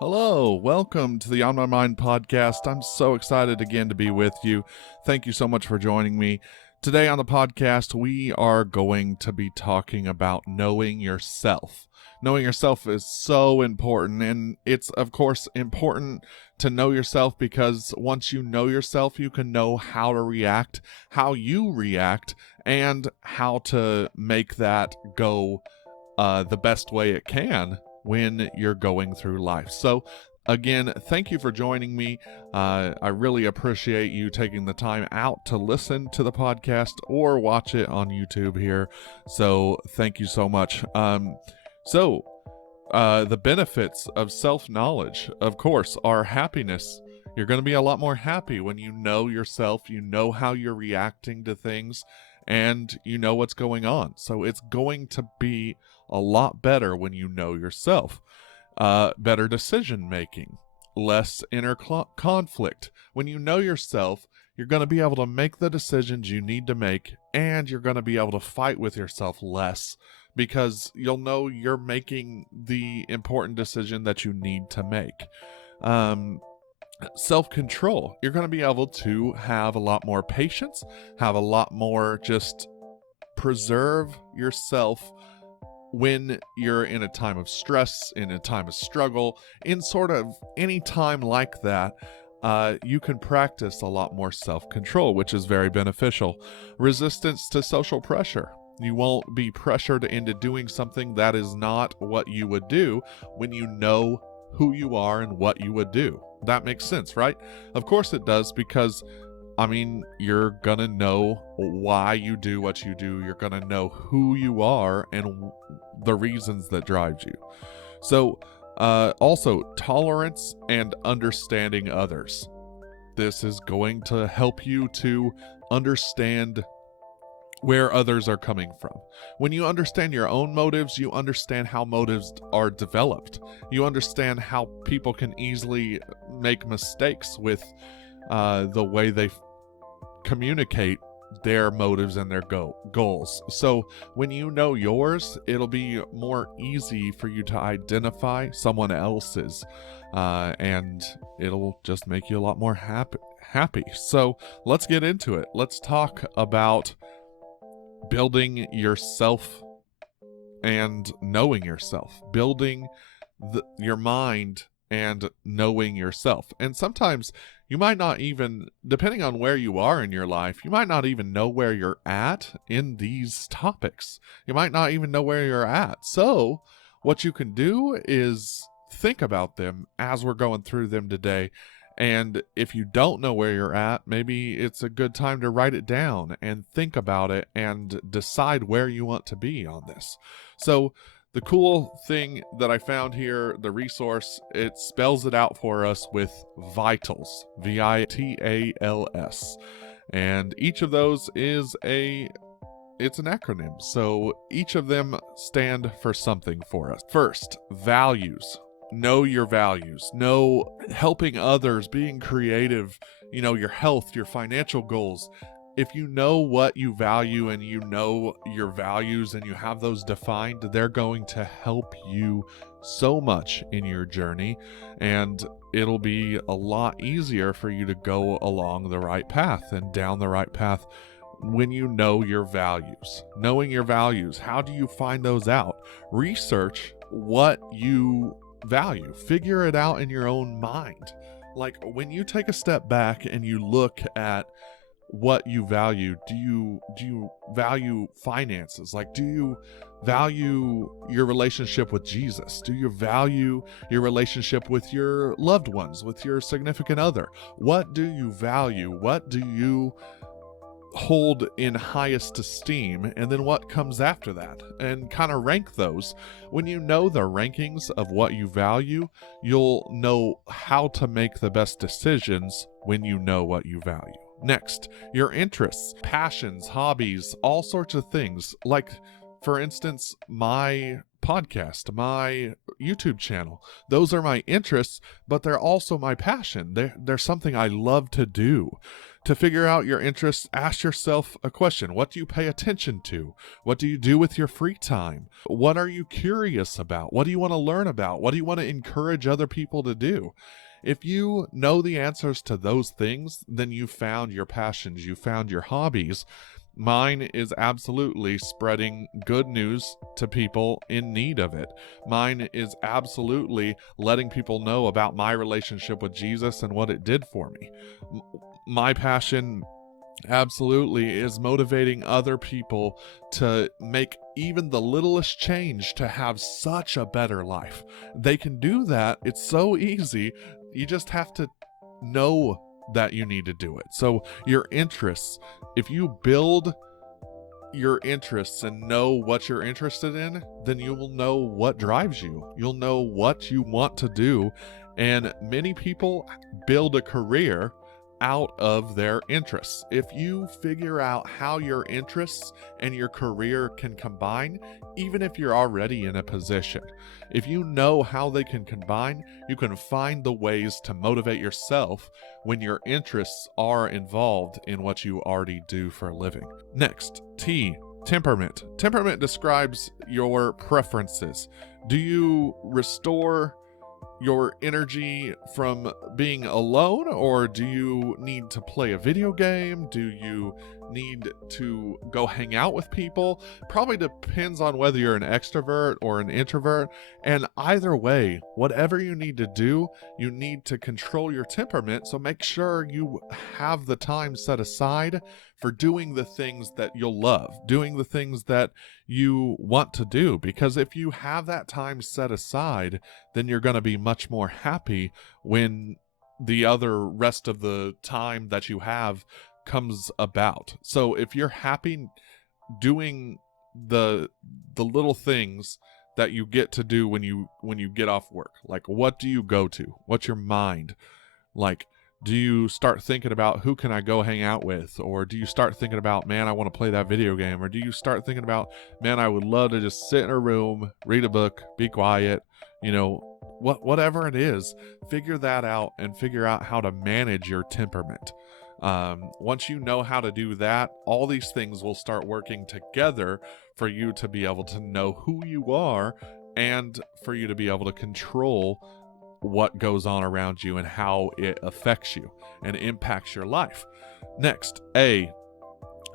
Hello, welcome to the On My Mind podcast. I'm so excited again to be with you. Thank you so much for joining me. Today on the podcast, we are going to be talking about knowing yourself. Knowing yourself is so important, and it's, of course, important to know yourself because once you know yourself, you can know how to react, how you react, and how to make that go the best way it can when you're going through life. So again, thank you for joining me. I really appreciate you taking the time out to listen to the podcast or watch it on YouTube here. So thank you so much. The benefits of self-knowledge, of course, are happiness. You're going to be a lot more happy when you know yourself, you know how you're reacting to things, and you know what's going on. So it's going to be a lot better when you know yourself. Better decision making, less inner conflict. When you know yourself, you're going to be able to make the decisions you need to make, and you're going to be able to fight with yourself less because you'll know you're making the important decision that you need to make. Self-control. You're going to be able to have a lot more patience, have a lot more just preserve yourself when you're in a time of stress, in a time of struggle, in sort of any time like that. You can practice a lot more self-control, which is very beneficial. Resistance to social pressure. You won't be pressured into doing something that is not what you would do when you know who you are and what you would do. That makes sense, right? Of course it does, because you're gonna know why you do what you do. You're gonna know who you are and the reasons that drive you. So, also, tolerance and understanding others. This is going to help you to understand where others are coming from. When you understand your own motives, you understand how motives are developed. You understand how people can easily make mistakes with the way they communicate their motives and their goals. So when you know yours, it'll be more easy for you to identify someone else's, and it'll just make you a lot more happy. So let's get into it. Let's talk about building yourself and knowing yourself, building your mind and knowing yourself. And sometimes you might not even, depending on where you are in your life, you might not even know where you're at in these topics. You might not even know where you're at. So what you can do is think about them as we're going through them today. And if you don't know where you're at, maybe it's a good time to write it down and think about it and decide where you want to be on this. So the cool thing that I found here, the resource, it spells it out for us with VITALS, VITALS. And each of those it's an acronym. So each of them stand for something for us. First, values. Know your values. Know helping others, being creative, your health, your financial goals. If you know what you value and you know your values and you have those defined, they're going to help you so much in your journey, and it'll be a lot easier for you to go along the right path and down the right path when you know your values. Knowing your values, how do you find those out? Research what you value. Figure it out in your own mind. Like when you take a step back and you look at what you value, do you value finances? Like, do you value your relationship with Jesus? Do you value your relationship with your loved ones, with your significant other? What do you value? What do you hold in highest esteem? And then what comes after that? And kind of rank those. When you know the rankings of what you value, you'll know how to make the best decisions when you know what you value. Next, your interests, passions, hobbies, all sorts of things. Like, For instance, my podcast, my YouTube channel, those are my interests, but they're also my passion. They're something I love to do. To figure out your interests, ask yourself a question. What do you pay attention to? What do you do with your free time? What are you curious about? What do you want to learn about? What do you want to encourage other people to do? If you know the answers to those things, then you found your passions, you found your hobbies. Mine is absolutely spreading good news to people in need of it. Mine is absolutely letting people know about my relationship with Jesus and what it did for me. My passion absolutely is motivating other people to make even the littlest change to have such a better life. They can do that. It's so easy. You just have to know that you need to do it. So your interests, if you build your interests and know what you're interested in, then you will know what drives you. You'll know what you want to do. And many people build a career out of their interests. If you figure out how your interests and your career can combine, even if you're already in a position, if you know how they can combine, you can find the ways to motivate yourself when your interests are involved in what you already do for a living. Next, T, temperament. Temperament describes your preferences. Do you restore your energy from being alone, or do you need to play a video game? Do you need to go hang out with people? Probably depends on whether you're an extrovert or an introvert. And either way, whatever you need to do, you need to control your temperament. So make sure you have the time set aside for doing the things that you'll love, doing the things that you want to do. Because if you have that time set aside, then you're going to be much more happy when the other rest of the time that you have comes about. So if you're happy doing the little things that you get to do when you get off work, like what do you go to? What's your mind like? Do you start thinking about who can I go hang out with? Or do you start thinking about, man, I want to play that video game? Or do you start thinking about, man, I would love to just sit in a room, read a book, be quiet, whatever it is, figure that out and figure out how to manage your temperament. Once you know how to do that, all these things will start working together for you to be able to know who you are and for you to be able to control what goes on around you and how it affects you and impacts your life. Next, A,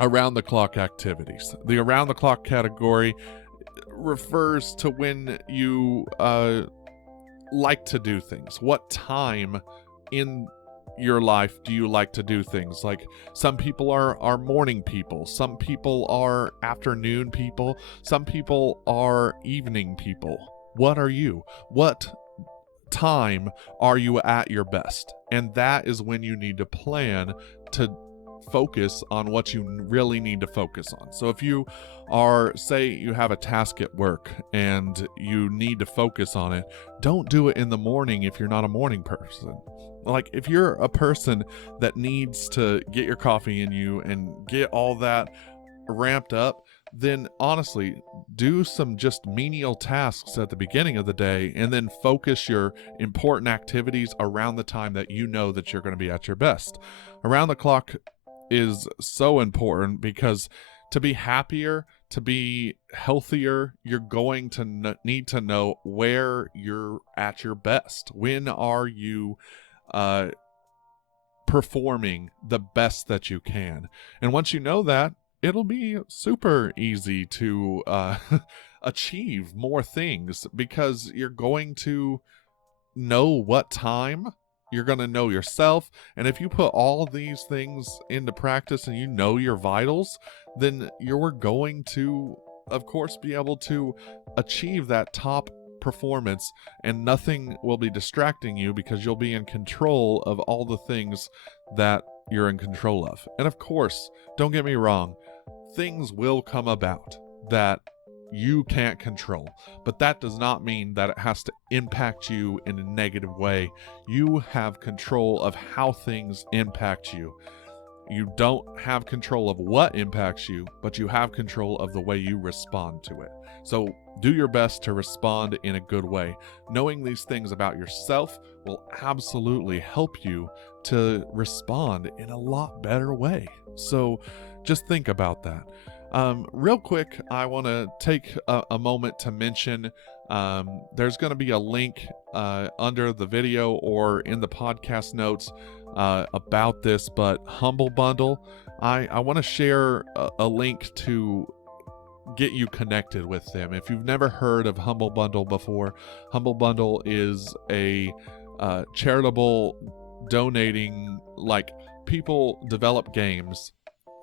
around the clock activities. The around the clock category refers to when you like to do things. What time in your life do you like to do things? Like some people are morning people, some people are afternoon people, some people are evening people. What are you? What time are you at your best? And that is when you need to plan to focus on what you really need to focus on. So if you are, say you have a task at work and you need to focus on it, don't do it in the morning if you're not a morning person. Like if you're a person that needs to get your coffee in you and get all that ramped up, then honestly, do some just menial tasks at the beginning of the day and then focus your important activities around the time that you know that you're going to be at your best. Around the clock is so important because to be happier, to be healthier, you're going to need to know where you're at your best. When are you performing the best that you can? And once you know that, it'll be super easy to achieve more things because you're going to know what time, you're going to know yourself. And if you put all these things into practice and you know your vitals, then you're going to, of course, be able to achieve that top performance and nothing will be distracting you because you'll be in control of all the things that you're in control of. And of course, don't get me wrong, things will come about that you can't control, but that does not mean that it has to impact you in a negative way. You have control of how things impact you. You don't have control of what impacts you, but you have control of the way you respond to it. So do your best to respond in a good way. Knowing these things about yourself will absolutely help you to respond in a lot better way. So just think about that. Real quick, I want to take a moment to mention there's going to be a link under the video or in the podcast notes about this, but Humble Bundle, I want to share a link to get you connected with them. If you've never heard of Humble Bundle before, Humble Bundle is a charitable donating, like, people develop games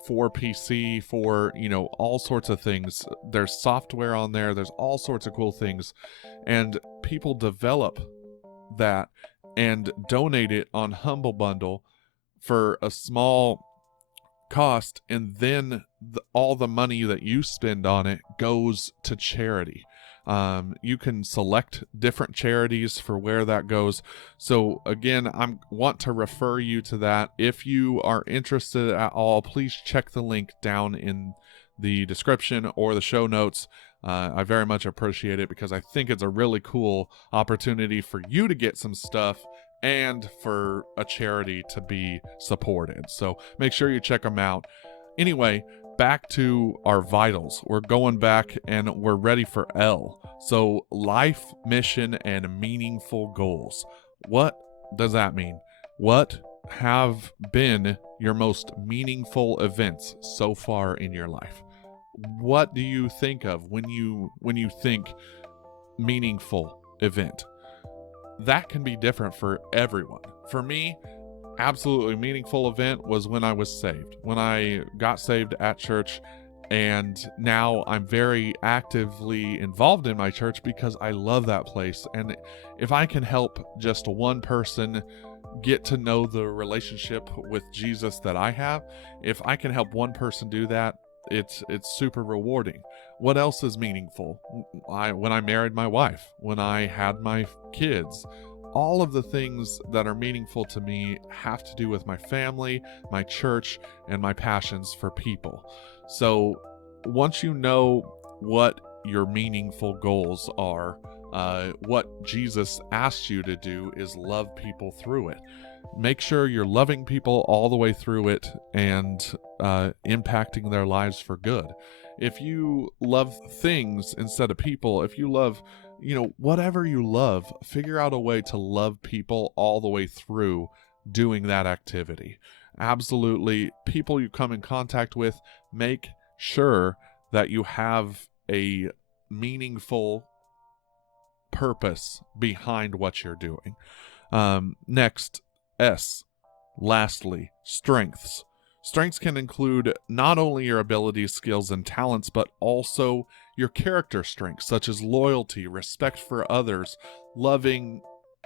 for PC, for, all sorts of things. There's software on there, there's all sorts of cool things, and people develop that and donate it on Humble Bundle for a small cost, and then all the money that you spend on it goes to charity. You can select different charities for where that goes. So again, I want to refer you to that. If you are interested at all, please check the link down in the description or the show notes. I very much appreciate it because I think it's a really cool opportunity for you to get some stuff and for a charity to be supported. So make sure you check them out. Anyway, back to our vitals. We're going back and we're ready for L. So life, mission, and meaningful goals. What does that mean? What have been your most meaningful events so far in your life? What do you think of when you think meaningful event? That can be different for everyone. For me, absolutely meaningful event was when I was saved. When I got saved at church, and now I'm very actively involved in my church because I love that place. And if I can help just one person get to know the relationship with Jesus that I have, if I can help one person do that, it's super rewarding. What else is meaningful? When I married my wife, when I had my kids, all of the things that are meaningful to me have to do with my family, my church, and my passions for people. So once you know what your meaningful goals are, what Jesus asked you to do is love people through it. Make sure you're loving people all the way through it and impacting their lives for good. If you love things instead of people, if you love, whatever you love, figure out a way to love people all the way through doing that activity. Absolutely. People you come in contact with, make sure that you have a meaningful purpose behind what you're doing. Next, S. Lastly, strengths. Strengths can include not only your abilities, skills, and talents, but also your character strengths, such as loyalty, respect for others, loving,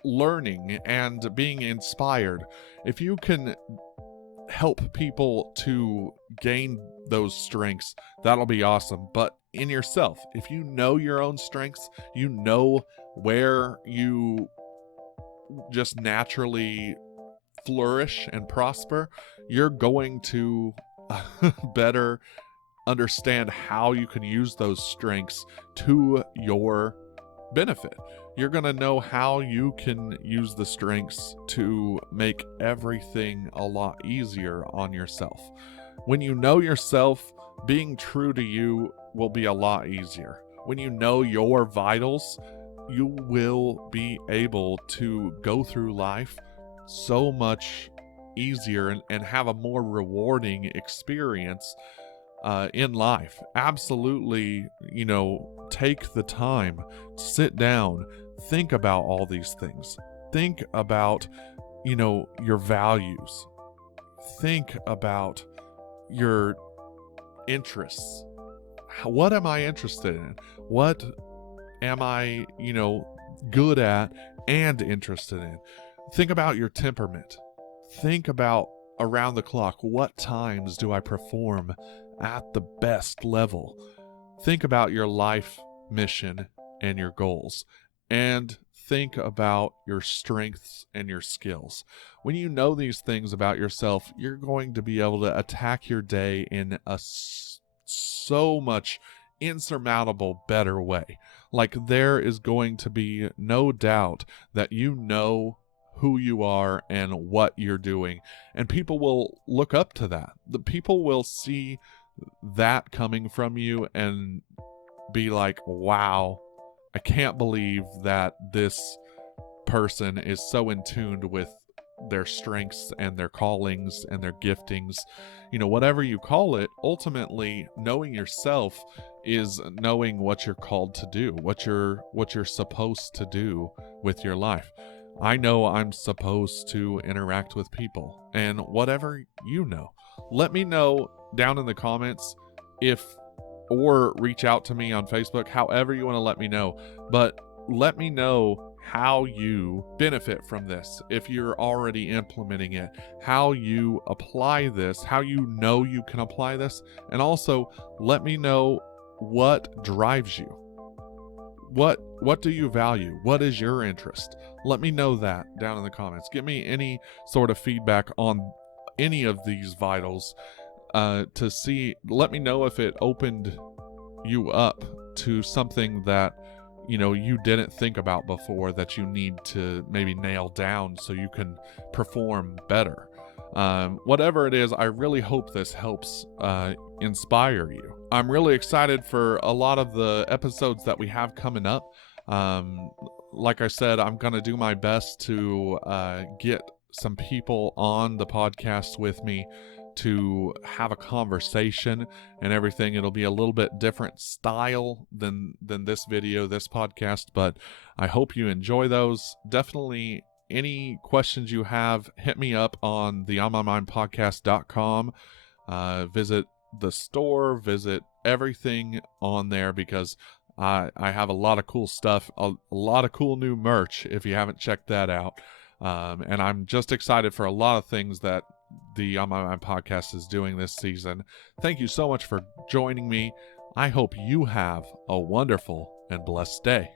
learning, and being inspired. If you can help people to gain those strengths, that'll be awesome. But in yourself, if you know your own strengths, you know where you just naturally flourish and prosper, you're going to better understand how you can use those strengths to your benefit. You're going to know how you can use the strengths to make everything a lot easier on yourself. When you know yourself, being true to you will be a lot easier. When you know your vitals, you will be able to go through life so much easier and have a more rewarding experience in life. Absolutely, take the time, sit down, think about all these things. Think about, your values. Think about your interests. What am I interested in? What am I, good at and interested in? Think about your temperament. Think about around the clock, what times do I perform at the best level? Think about your life mission and your goals. And think about your strengths and your skills. When you know these things about yourself, you're going to be able to attack your day in a so much insurmountable better way. Like, there is going to be no doubt that you know who you are and what you're doing, and people will look up to that. The people will see that coming from you and be like, wow, I can't believe that this person is so in tune with their strengths and their callings and their giftings. You know, whatever you call it, ultimately knowing yourself is knowing what you're called to do, what you're supposed to do with your life. I know I'm supposed to interact with people, and whatever you know, let me know down in the comments, or reach out to me on Facebook, however you want to let me know. But let me know how you benefit from this, if you're already implementing it, how you apply this, how you know you can apply this, and also let me know what drives you. What do you value? What is your interest? Let me know that down in the comments. Give me any sort of feedback on any of these vitals, to see. Let me know if it opened you up to something that, you know, you didn't think about before, that you need to maybe nail down so you can perform better. Whatever it is, I really hope this helps inspire you. I'm really excited for a lot of the episodes that we have coming up. Like I said, I'm going to do my best to get some people on the podcast with me to have a conversation and everything. It'll be a little bit different style than this video, this podcast, but I hope you enjoy those. Definitely any questions you have, hit me up on the onmymindpodcast.com. Visit the store, visit everything on there, because I have a lot of cool stuff, a lot of cool new merch if you haven't checked that out. And I'm just excited for a lot of things that the On My Mind podcast is doing this season. Thank you so much for joining me. I hope you have a wonderful and blessed day.